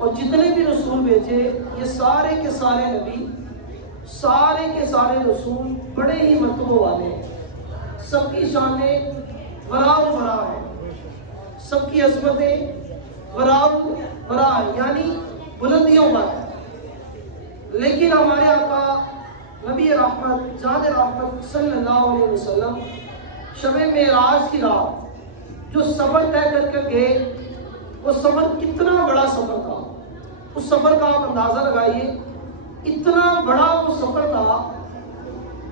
اور جتنے بھی رسول بھیجے یہ سارے کے سارے نبی، سارے کے سارے رسول بڑے ہی مرتبوں والے ہیں، سب کی شانیں براہ و براہ ہیں، سب کی عظمتیں براہ و براہ ہیں، یعنی بلندیوں پر ہیں۔ لیکن ہمارے آقا نبی رحمت جان رحمت صلی اللہ علیہ وسلم شب معراج کی رات جو سفر طے کر کے گئے، وہ سفر کتنا بڑا سفر تھا، اس سفر کا آپ اندازہ لگائیے، اتنا بڑا وہ سفر تھا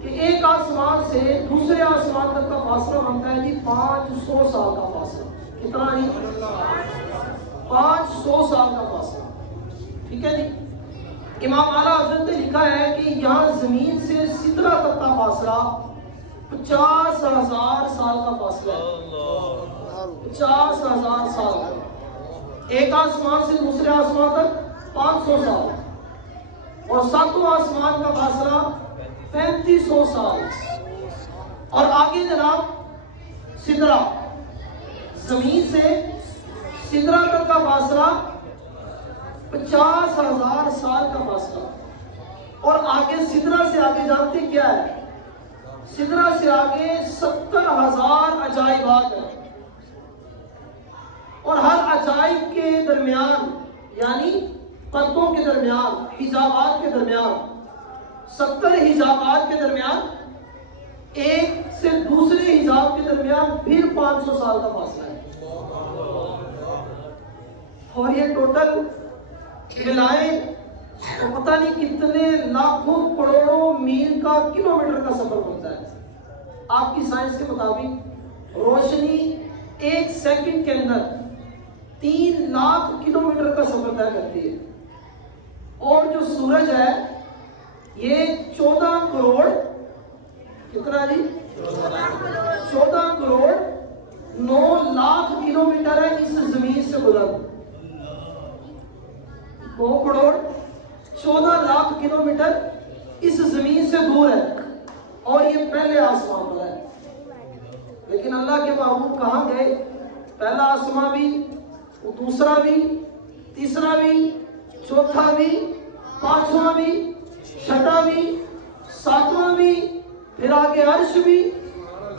کہ ایک آسمان سے دوسرے آسمان تک کا فاصلہ بنتا ہے جی 500 سال کا فاصلہ۔ کتنا جی؟ 500 سال کا فاصلہ، ٹھیک ہے جی۔ امام اعلیٰ حضرت نے لکھا ہے کہ یہاں زمین سے سدرہ تک کا فاصلہ 50,000 سال کا فاصلہ ہے، 50,000 سال، ایک آسمان سے دوسرے آسمان تک 500 سال، اور ساتواں آسمان کا فاصلہ 3500 سال، اور آگے جناب سدرہ، زمین سے سدرہ تک کا فاصلہ 50,000 سال کا فاصلہ، اور آگے سدرہ سے آگے جانتے کیا ہے؟ سدرہ سے آگے 70,000 عجائبات ہیں، اور ہر عجائب کے درمیان یعنی پردوں کے درمیان، حجابات کے درمیان، 70 حجابات کے درمیان ایک سے دوسرے حجاب کے درمیان پھر 500 سال کا فاصلہ ہے، اور یہ ٹوٹل ملائیں تو پتہ نہیں کتنے لاکھوں کروڑوں میل کا کلومیٹر کا سفر ہوتا ہے۔ آپ کی سائنس کے مطابق روشنی ایک سیکنڈ کے اندر 3 لاکھ کلومیٹر کا سفر طے کرتی ہے، اور جو سورج ہے یہ 14 کروڑ، کتنا جی؟ 14 کروڑ 9 لاکھ کلومیٹر ہے اس زمین سے بلند، 2 کروڑ 14 لاکھ کلومیٹر اس زمین سے دور ہے، اور یہ پہلے آسمان پر ہے۔ لیکن اللہ کے محبوب کہاں گئے؟ پہلا آسمان بھی، دوسرا بھی، تیسرا بھی، چوتھا بھی، پانچواں بھی، چھٹا بھی، ساتواں بھی، پھر آگے عرش بھی،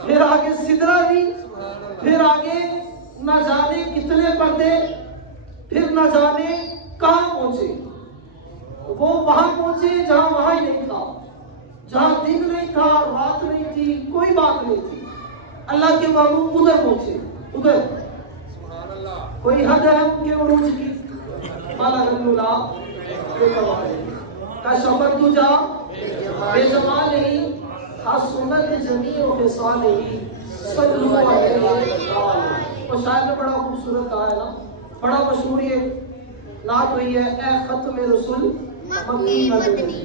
پھر آگے سدرہ بھی، پھر آگے نہ جانے کتنے پردے، پھر نہ جانے کہاں پہنچے۔ وہ وہاں پہنچے جہاں وہاں ہی نہیں تھا، جہاں دن نہیں تھا، رات نہیں تھی، کوئی بات نہیں تھی، اللہ کے محبوب ادھر پہنچے، ادھر۔ کوئی حد ہے ان کے عروج کی؟ بالا رنگولا کا شفت تجا بے زمان نہیں، حسنت جمیع و خصال نہیں، صلو علیہ وسلم۔ وہ شاعر نے بڑا خوبصورت کہا ہے نا، بڑا مشہور یہ نعت ہوئی ہے، اے ختم رسول مکی مدنی،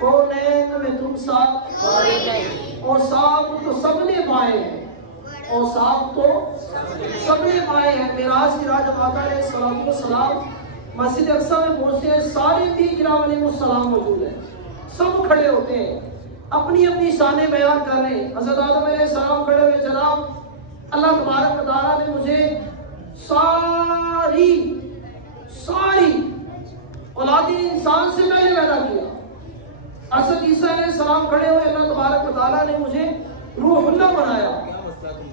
کونین میں تم ساتھ اور صاحب تو سب نے پائے ہیں، اور صاحب تو سب نے پائے ہیں۔ معراج کی رات جب آقا علیہ السلام مسجد اقصی میں پہنچتے ہیں، سارے انبیاء کرام علیہ السلام موجود ہیں، سب کھڑے ہوتے ہیں، اپنی اپنی شانیں بیان کر رہے ہیں۔ حضرت آدم علیہ السلام کھڑے ہوئے، جناب اللہ تبارک و تعالیٰ نے مجھے ساری اولاد انسان سے پہلے پیدا کیا۔ حضرت عیسیٰ علیہ السلام کھڑے ہوئے، اللہ تبارک و تعالیٰ نے مجھے روح اللہ بنایا۔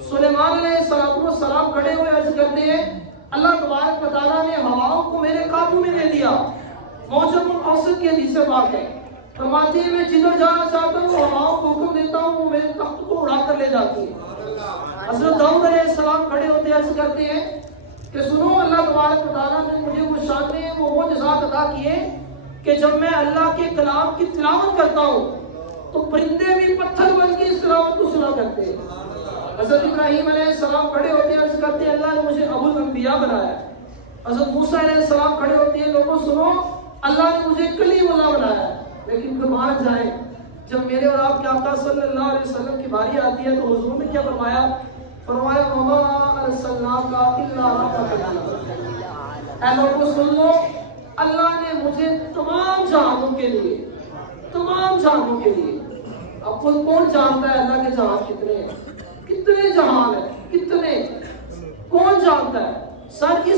سلیمان علیہ السلام کھڑے ہوئے عرض کرتے ہیں، اللہ تبارک و تعالیٰ نے ہواؤں کو میرے قابو میں دے دیا۔ موجب الاوسط کی حدیث پاک ہے، فرماتے ہیں میں جدھر جانا چاہتا ہوں ہواؤں کو حکم دیتا ہوں، وہ میرے تخت کو اڑا کر لے جاتی ہے۔ حضرت داؤد علیہ السلام کھڑے ہوتے عرض کرتے ہیں کہ سنو، اللہ تبارک و تعالیٰ نے مجھے وہ شانیں، وہ معجزات عطا کیے کہ جب میں اللہ کے کلام کی تلاوت کرتا ہوں تو پرندے بھی پتھر بن کے اس تلاوت کو سنا کرتے ہیں۔ حضرت ابراہیم علیہ السلام کھڑے ہوتے ہیں عرض کرتے ہیں اللہ نے مجھے ابو الانبیاء بنایا۔ حضرت موسیٰ علیہ السلام کھڑے ہوتے ہیں، لوگوں سنو اللہ نے مجھے کلیم اللہ بنایا۔ لیکن قربان جائیں، جب میرے اور آپ کے آقا صلی اللہ علیہ وسلم کی باری آتی ہے تو حضور نے کیا فرمایا؟ فرمایا وما ارسلناک الا رحمۃ للعالمین۔ اے لوگوں سن لو، اللہ نے مجھے تمام جہانوں کے لیے، تمام جہانوں کے لیے، اب خود کون جانتا ہے اللہ کے جہان کتنے ہیں، کتنے جہان ہیں، کتنے، کون جانتا ہے؟ سر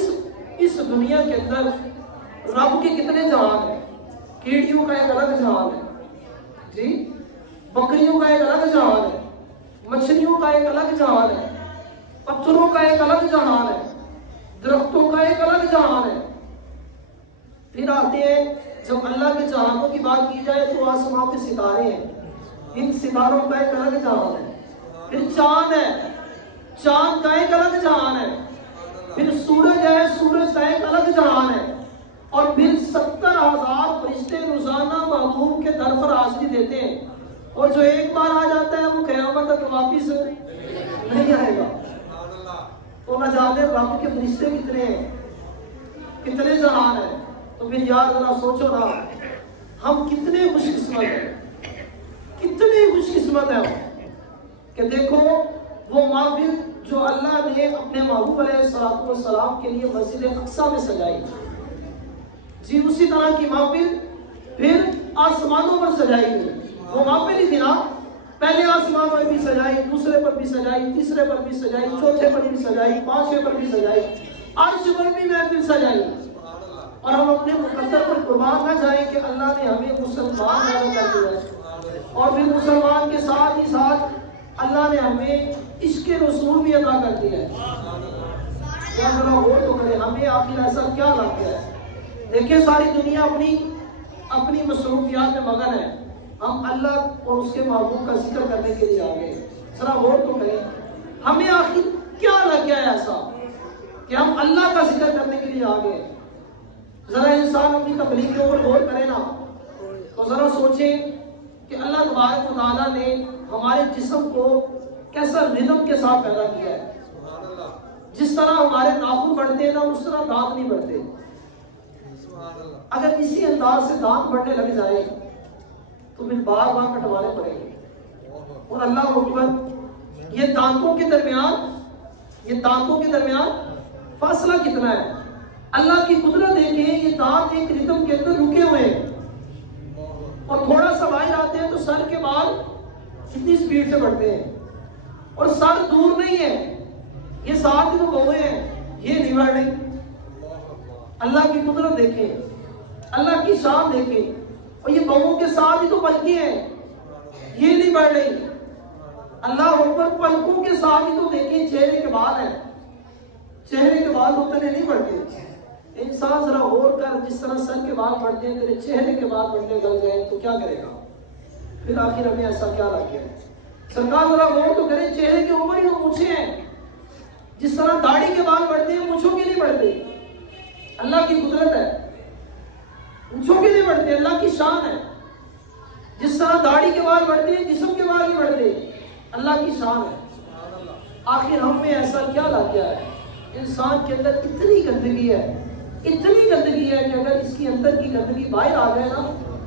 اس دنیا کے اندر رب کے کتنے جہان ہیں. کیڑیوں کا ایک الگ جہان ہے جی, بکریوں کا ایک الگ جہان ہے, مچھلیوں کا ایک الگ جہان ہے, پتھروں کا ایک الگ جہان ہے, درختوں کا ایک الگ جہان ہے. پھر آتے ہیں جب اللہ کے جہانوں کی بات کی جائے تو آسمان کے ستارے ہیں, ان ستاروں کا ایک الگ جہان ہے. پھر چاند ہے, چاند کا ایک الگ جہان ہے. پھر سورج ہے, سورج کا ایک الگ جہان ہے. اور پھر 70,000 فرشتے روزانہ محبوب کے در پر حاضری دیتے ہیں, اور جو ایک بار آ جاتا ہے وہ قیامت تک واپس نہیں آئے گا. تو نہ جانے رب کے فرشتے کتنے ہیں, کتنے جہان ہیں. تو پھر یار ذرا سوچو نا, ہم کتنے خوش قسمت ہیں, کتنے خوش قسمت ہیں کہ دیکھو وہ محفل جو اللہ نے اپنے محبوب علیہ السلام کے لیے مسجد اقصی میں سجائی جی, اسی طرح کی محفل پھر آسمانوں پر سجائی گئی. وہ محفل ہی تھی نا, پہلے آسمان پر بھی سجائی, دوسرے پر بھی سجائی, تیسرے پر بھی سجائی, چوتھے پر بھی سجائی, پانچویں پر بھی سجائی, عرش پر بھی محفل سجائی. اور ہم اپنے مقدر پر قربان نہ جائیں کہ اللہ نے ہمیں مسلمان پیدا کر دیا ہے, اور پھر مسلمان کے ساتھ ہی ساتھ اللہ نے ہمیں عشق رسول بھی عطا کر دیا ہے. کیا ذرا غور تو کریں, ہمیں آخر ایسا کیا لگ گیا ہے. دیکھیں ساری دنیا اپنی مصروفیات میں مگن ہے, ہم اللہ اور اس کے محبوب کا ذکر کرنے کے لیے آ گئے. ذرا غور تو کریں, ہمیں آخر کیا لگ گیا ہے ایسا کہ ہم اللہ کا ذکر کرنے کے لیے آ گئے. ذرا انسان اپنی تبلیغ کے اوپر غور کرے نا, تو ذرا سوچیں کہ اللہ تبارک و تعالیٰ نے ہمارے جسم کو کیسا رhythm کے ساتھ پیدا کیا ہے. جس طرح ہمارے ناخن بڑھتے ہیں نا, اس طرح دانت نہیں بڑھتے. اگر اسی انداز سے دانت بڑھنے لگ جائے تو پھر بار بار کٹوانے پڑیں گے. اور اللہ اکبر, یہ دانتوں کے درمیان فاصلہ کتنا ہے. اللہ کی قدرت دیکھیں, یہ دانت ایک رhythm کے اندر رکے ہوئے ہیں, اور تھوڑا سا باہر آتے ہیں تو سر کے بال کتنی سپیڈ سے بڑھتے ہیں, اور سر دور نہیں ہے, یہ ساتھ ہی تو گوئے ہیں, یہ نہیں بڑھ رہی. اللہ کی قدرت دیکھیں, اللہ کی شان دیکھیں, اور یہ بہوں کے ساتھ ہی تو پلکیں ہیں, یہ نہیں بڑھ رہی. اللہ اکبر, پلکوں کے ساتھ ہی تو دیکھیں چہرے کے بال ہیں, چہرے کے بال اتنے نہیں بڑھتے. انسان ذرا غور کر, جس طرح سر کے بال بڑھتے ہیں تیرے چہرے کے بال بڑھنے لگ گئے تو کیا کرے گا. پھر آخر ہمیں ایسا کیا لگ گیا. سرکار ذرا غور تو کرے, چہرے کے اوپر ہی تو مونچھیں ہیں, جس طرح داڑھی کے بال بڑھتے ہیں مونچھوں کے نہیں بڑھتے. اللہ کی قدرت ہے, مونچھوں کے نہیں بڑھتے, اللہ کی شان ہے. جس طرح داڑھی کے بال بڑھتے ہیں جسم کے بال نہیں بڑھتے, اللہ کی شان ہے. آخر ہم میں ایسا کیا لگ گیا ہے. انسان کے اندر اتنی گندگی ہے, اتنی گندگی ہے کہ اگر اس کی اندر کی گندگی باہر آ جائے نا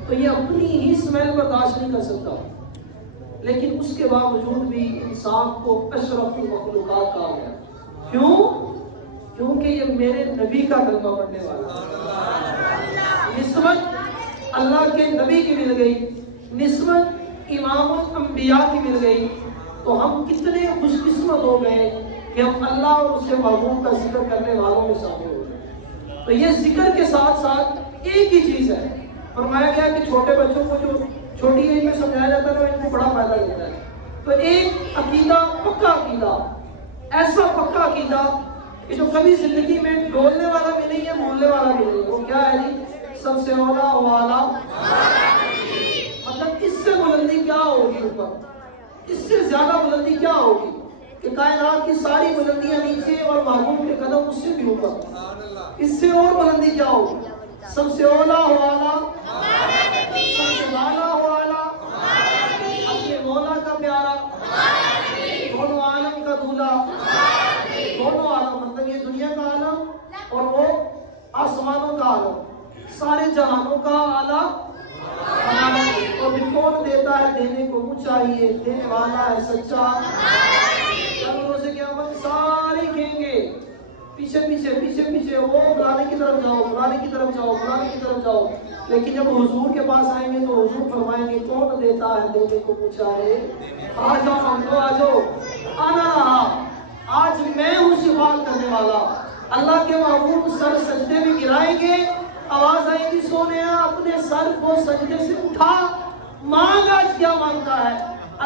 تو یہ اپنی ہی سمیل برداشت نہیں کر سکتا. لیکن اس کے باوجود بھی انسان کو اشرف المخلوقات کہا گیا. کیوں؟ کیونکہ یہ میرے نبی کا کلمہ پڑھنے والا. نسبت اللہ کے نبی کی مل گئی, نسبت امام الانبیاء کی مل گئی, تو ہم کتنے خوش قسمت ہو گئے کہ ہم اللہ اور اس کے محبوب کا ذکر کرنے والوں میں شامل ہو گئے. تو یہ ذکر کے ساتھ ساتھ ایک ہی چیز ہے. فرمایا گیا کہ چھوٹے بچوں کو جو چھوٹی ایج میں سمجھایا جاتا ہے ان کو بڑا فائدہ دیتا ہے. تو ایک عقیدہ, پکا عقیدہ, ایسا پکا عقیدہ کہ جو کبھی زندگی میں ڈولنے والا بھی نہیں ہے, مولنے والا بھی نہیں ہے. وہ کیا ہے جی؟ سب سے اولا والا, مطلب اس سے بلندی کیا ہوگی اوپر, اس سے زیادہ بلندی کیا ہوگی کہ کائنات کی ساری بلندیاں نیچے اور محبوب کے قدم اس سے بھی اوپر. اس سے اور بلندی کیا ہوگی؟ سب سے اولا والا, سب سے والا والا, اپنے مولا کا پیارا, دونوں عالم کا دولہا, دونوں عالم مطلب یہ دنیا کا عالم اور وہ آسمانوں کا عالم, سارے جہانوں کا اعلیٰ. اور پھر کون دیتا ہے, دینے کو وہ چاہیے, دینے والا ہے سچا. روز قیامت سارے کہیں گے پیچھے پیچھے پیچھے پیچھے, وہ بلانے کی طرف جاؤ, بلانے کی طرف جاؤ, بلانے کی طرف جاؤ. لیکن جب حضور کے پاس آئیں گے تو حضور فرمائیں گے کون دیتا ہے, دینے کو پوچھا ہے. آ جاؤ ہم تو, آ جاؤ, آنا رہا. آج میں ہوں شفاعت کرنے والا. اللہ کے محبوب سر سجدے میں گرائیں گے, آواز اپنے سر کو سجدے سے اٹھا، مانگ آج کیا مانگتا ہے؟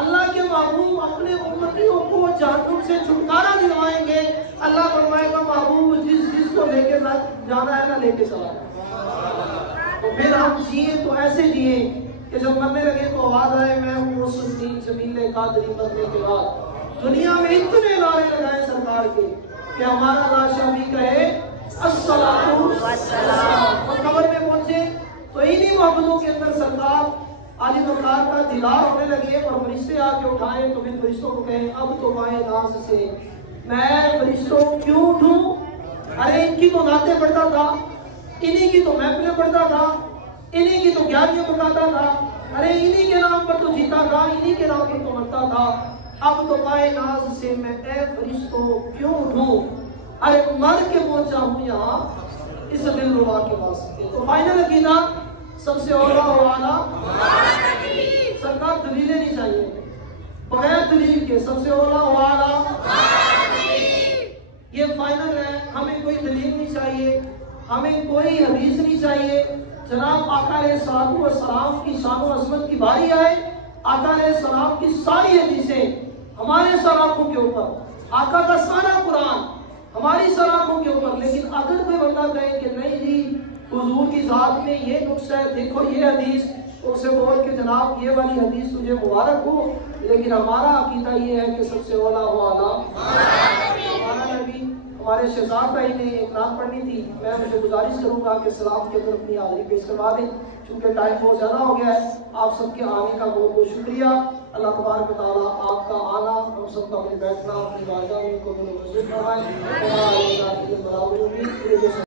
اللہ کے محبوب اپنے امتیوں کو جہنم سے چھٹکارا دلوائیں گے۔ اللہ فرمائے گا محبوب جس کو لے کے جانا ہے نا لے کے چلا۔ تو پھر ہم جیے تو ایسے جیے کہ جب مرنے لگے تو آواز آئے میں ہوں اس الدین جمیل قادری مرنے کے بعد دنیا میں اتنے نعرے لگائے سرکار کے کہ ہمارا لاشا بھی کہے الصلاۃ والسلام۔ اور قبر میں پہنچے تو انہی محبتوں کے اندر سرکار عالی مقدار کا دیدار ہونے لگے اور فرشتے آ کے اٹھائے تو پھر فرشتوں کو کہیں اب تو مائے ناز سے میں فرشتوں کیوں اٹھوں؟ ارے ان کی تو نعتیں پڑھتا تھا، انہی کی تو محفلیں پڑھتا تھا، انہی کی تو گیاریاں پکاتا تھا، ارے انہی کے نام پر تو جیتا تھا، انہی کے نام پر تو مرتا تھا، اب تو مائے ناز سے میں اے فرشتوں کیوں اٹھوں؟ ارے مر کے پہنچا ہوں یہاں اس دل ربا کے واسطے۔ تو فائنل عقیدہ سب سے اولا و اعلیٰ سرکار دلیلیں نہیں چاہیے، بغیر دلیل کے سب سے اولا و اعلیٰ یہ فائنل ہے۔ ہمیں کوئی دلیل نہیں چاہیے، ہمیں کوئی حدیث نہیں چاہیے۔ جناب آقا علیہ السلام کی شان و عظمت کی باری آئے، آقا علیہ السلام کی ساری حدیثیں ہمارے سر آنکھوں کے اوپر، آقا کا سارا قرآن ہماری سر آنکھوں کے اوپر، لیکن اگر کوئی بندہ کہے کہ نہیں جی حضور کی ذات میں یہ نقص ہے، دیکھو یہ حدیث، تو اسے بول کے جناب یہ والی حدیث تجھے مبارک ہو، لیکن ہمارا عقیدہ یہ ہے کہ سب سے اولا و اعلیٰ ہمارا نبی۔ ہمارے شہزاد بھائی نے ایک نعت پڑھنی تھی، میں مجھے گزارش کروں گا کہ سلام کے اندر اپنی حاضری پیش کروا دیں، چونکہ ٹائم بہت زیادہ ہو گیا ہے۔ آپ سب کے آنے کا بہت بہت شکریہ۔ اللہ تبارک و تعالیٰ آپ کا آنا، ہم سب کا اپنے بیٹھنا اپنی بارگاہ میں قبول و منظور فرمائے۔